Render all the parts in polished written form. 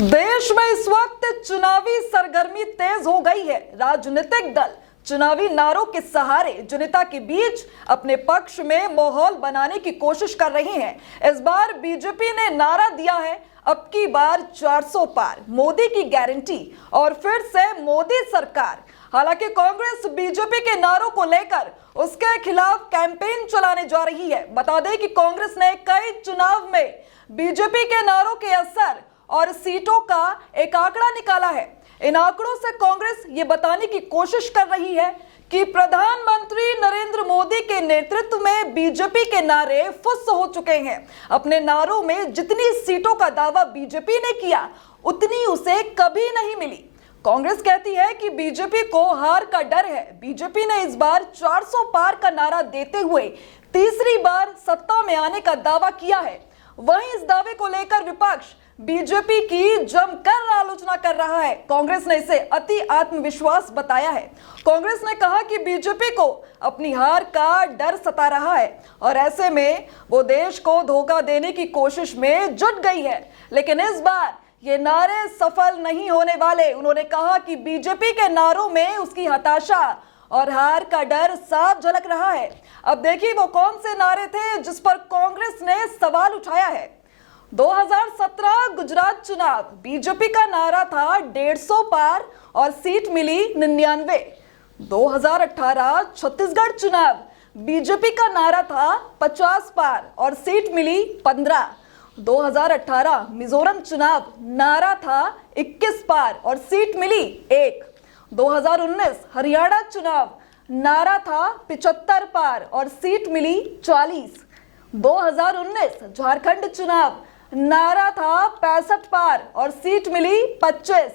देश में इस वक्त चुनावी सरगर्मी तेज हो गई है। राजनीतिक दल चुनावी नारों के सहारे जनता के बीच अपने पक्ष में माहौल बनाने की कोशिश कर रहे हैं। इस बार बीजेपी ने नारा दिया है, अब की बार 400 पार, मोदी की गारंटी और फिर से मोदी सरकार। हालांकि कांग्रेस बीजेपी के नारों को लेकर उसके खिलाफ कैंपेन चलाने जा रही है। बता दें कि कांग्रेस ने कई चुनाव में बीजेपी के नारों के असर और सीटों का एक आंकड़ा निकाला है। इन आंकड़ों से कांग्रेस ये बताने की कोशिश कर रही है कि प्रधानमंत्री नरेंद्र मोदी के नेतृत्व में बीजेपी के नारे फुस हो चुके हैं। अपने नारों में जितनी सीटों का दावा बीजेपी ने किया, उतनी उसे कभी नहीं मिली। कांग्रेस कहती है कि बीजेपी को हार का डर है। बीजेपी ने इस बार 400 पार का नारा देते हुए तीसरी बार सत्ता में आने का दावा किया है। वहीं इस दावे को लेकर विपक्ष बीजेपी की जमकर आलोचना कर रहा है। कांग्रेस ने इसे अति आत्मविश्वास बताया है। कांग्रेस ने कहा कि बीजेपी को अपनी हार का डर सता रहा है और ऐसे में वो देश को धोखा देने की कोशिश में जुट गई है। लेकिन इस बार ये नारे सफल नहीं होने वाले। उन्होंने कहा कि बीजेपी के नारों में उसकी हताशा और हार का डर साफ झलक रहा है। अब देखिए वो कौन से नारे थे जिस पर कांग्रेस ने सवाल उठाया है। 2017 गुजरात चुनाव, बीजेपी का नारा था 150 पार और सीट मिली 99। 2018 छत्तीसगढ़ चुनाव, बीजेपी का नारा था 50 पार और सीट मिली 15। 2018 मिजोरम चुनाव, नारा था 21 पार और सीट मिली 1। 2019 हरियाणा चुनाव, नारा था 75 पार और सीट मिली 40। 2019 झारखंड चुनाव, नारा था 65 पार और सीट मिली 25।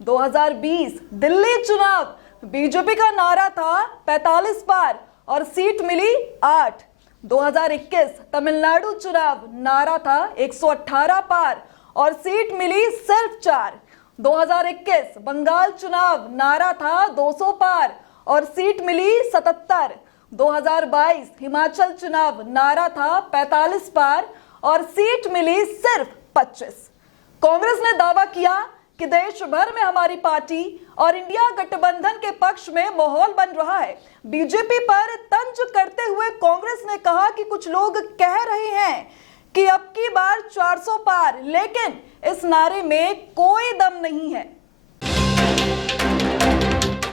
2020 दिल्ली चुनाव, बीजेपी का नारा था 45 पार और सीट मिली 8। 2021 तमिलनाडु चुनाव, नारा था 118 पार और सीट मिली सिर्फ 4। 2021 बंगाल चुनाव, नारा था 200 पार और सीट मिली 77। 2022 हिमाचल चुनाव, नारा था 45 पार और सीट मिली सिर्फ 25। कांग्रेस ने दावा किया कि देश भर में हमारी पार्टी और इंडिया गठबंधन के पक्ष में माहौल बन रहा है। बीजेपी पर तंज करते हुए कांग्रेस ने कहा कि कुछ लोग कह रहे हैं कि अब की बार 400 पार, लेकिन इस नारे में कोई दम नहीं है।